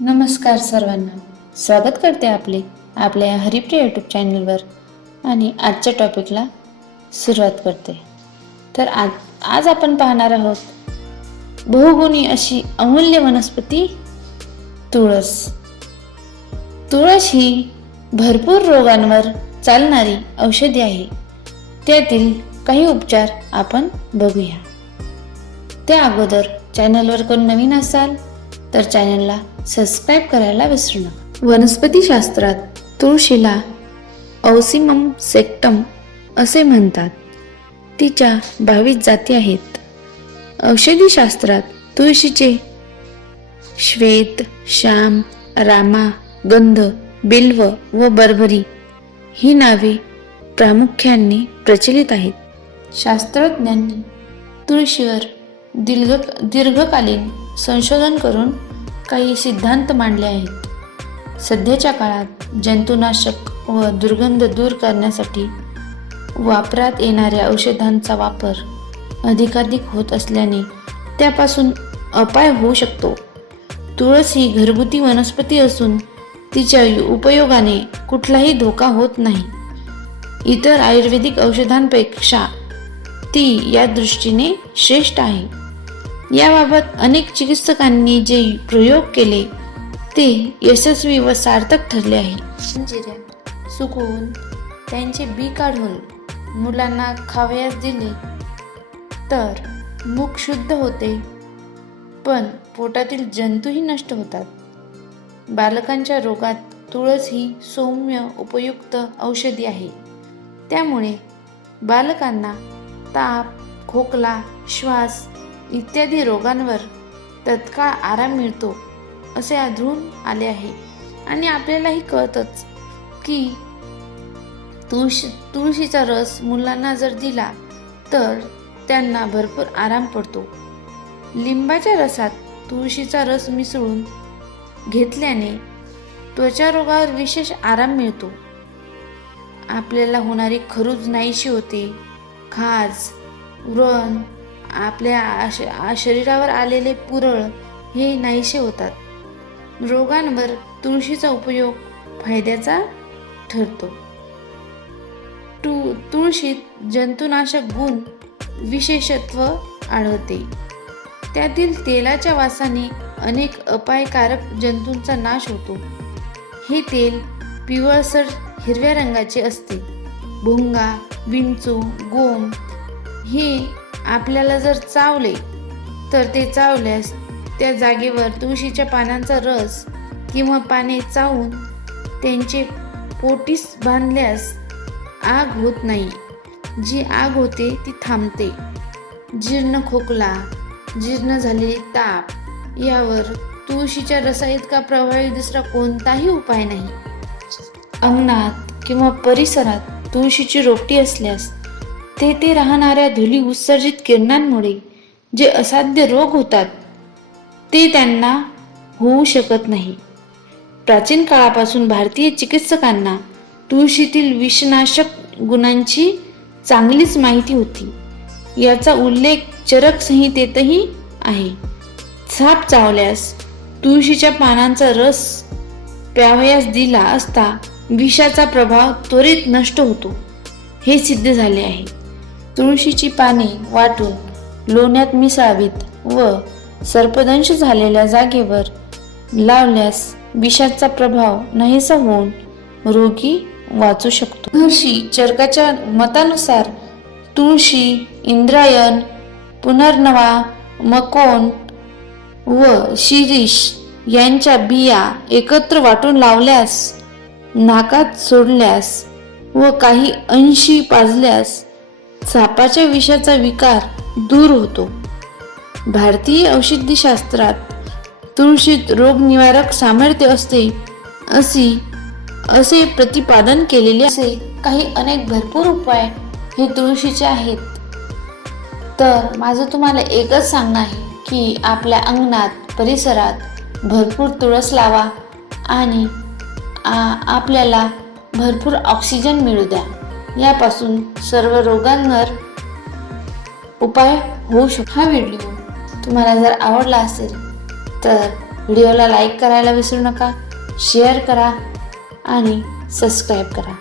नमस्कार सर्वांना. स्वागत करते आपले आपल्या या हरिप्रिय यूट्यूब चॅनलवर आणि आजच्या टॉपिकला सुरुवात करते. तर आज आज आपण पाहणार आहोत बहुगुणी अशी अमूल्य वनस्पती तुळस. तुळस ही भरपूर रोगांवर चालणारी औषधी आहे. त्यातील काही उपचार आपण बघूया. त्या अगोदर चॅनलवर कोण नवीन असाल तर चॅनलला सबस्क्राईब करायला विसरू नका. वनस्पतीशास्त्रात तुळशीला औसिमम सेक्टम असे म्हणतात. तिच्या बावीस जाती आहेत. औषधीशास्त्रात तुळशीचे श्वेत श्याम रामा गंध बिल्व व बर्बरी ही नावे प्रामुख्याने प्रचलित आहेत. शास्त्रज्ञांनी तुळशीवर दीर्घ दीर्घकालीन संशोधन करून काही सिद्धांत मांडले आहेत. सध्याच्या काळात जंतुनाशक व दुर्गंध दूर करण्यासाठी वापरात येणाऱ्या औषधांचा वापर अधिकाधिक होत असल्याने त्यापासून अपाय होऊ शकतो. तुळस ही घरगुती वनस्पती असून तिच्या उपयोगाने कुठलाही धोका होत नाही. इतर आयुर्वेदिक औषधांपेक्षा ती या दृष्टीने श्रेष्ठ आहे. याबाबत अनेक चिकित्सकांनी जे प्रयोग केले ते यशस्वी व सार्थक ठरले आहे. जिऱ्या सुकवून त्यांचे बी काढून मुलांना खावयास दिले तर मुख शुद्ध होते. पण पोटातील जंतूही नष्ट होतात. बालकांच्या रोगात तुळस ही सौम्य उपयुक्त औषधी आहे. त्यामुळे बालकांना ताप खोकला श्वास इत्यादी रोगांवर तत्काळ आराम मिळतो असे आढळून आले आहे. आणि आपल्यालाही कळतच की तुळशी तुळशीचा रस मुलांना जर दिला तर त्यांना भरपूर आराम पडतो. लिंबाच्या रसात तुळशीचा रस मिसळून घेतल्याने त्वचा रोगावर विशेष आराम मिळतो. आपल्याला होणारी खरूज नाहीशी होते. खाज व्रण आपल्या आश शरीरावर आलेले पुरळ हे नाहीसे होतात. रोगांवर तुळशीचा उपयोग फायद्याचा ठरतो. तु तुळशीत जंतुनाशक गुण विशेषत्व आढळते. त्यातील तेलाच्या वासाने अनेक अपायकारक जंतूंचा नाश होतो. हे तेल पिवळसर हिरव्या रंगाचे असते. भुंगा विंचू गोम हे आपल्याला जर चावले तर ते चावल्यास त्या जागेवर तुळशीच्या पानांचा रस किंवा पाने चावून त्यांचे पोटीस बांधल्यास आग होत नाही. जी आग होते ती थांबते. जीर्ण खोकला जीर्ण झालेली ताप यावर तुळशीच्या रसा इतका प्रभावी दुसरा कोणताही उपाय नाही. अंगणात किंवा परिसरात तुळशीची रोपटी असल्यास तेथे राहणाऱ्या धुली उत्सर्जित किरणांमुळे जे असाध्य रोग होतात ते त्यांना होऊ शकत नाही. प्राचीन काळापासून भारतीय चिकित्सकांना तुळशीतील विषनाशक गुणांची चांगलीच माहिती होती. याचा उल्लेख चरक संहितेतही आहे. साप चावल्यास तुळशीच्या पानांचा रस प्यावयास दिला असता विषाचा प्रभाव त्वरित नष्ट होतो. हे सिद्ध झाले आहे. तुळशीची पाने वाटून लोण्यात मिसळावीत व सर्पदंश झालेल्या जागेवर लावल्यास विषाचा प्रभाव नाहीसा होऊन रोगी वाचू शकतो. महर्षी चरकाच्या मतानुसार तुळशी इंद्रायण पुनर्नवा मकोन व शिरीष यांच्या बिया एकत्र वाटून लावल्यास नाकात सोडल्यास व काही अंशी पाजल्यास सापाच्या विषाचा विकार दूर होतो. भारतीय औषधीशास्त्रात तुळशीत रोगनिवारक सामर्थ्य असते अशी असे प्रतिपादन केलेले असे काही अनेक भरपूर उपाय हे तुळशीचे आहेत. तर माझं तुम्हाला एकच सांगणं आहे की आपल्या अंगणात परिसरात भरपूर तुळस लावा आणि आ- आपल्याला भरपूर ऑक्सिजन मिळू द्या. यापासून सर्व रोगांवर उपाय होऊ शकतो हा व्हिडिओ तुम्हाला जर आवडला असेल तर व्हिडिओला लाईक करायला विसरू नका शेअर करा आणि सबस्क्राईब करा.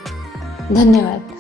धन्यवाद.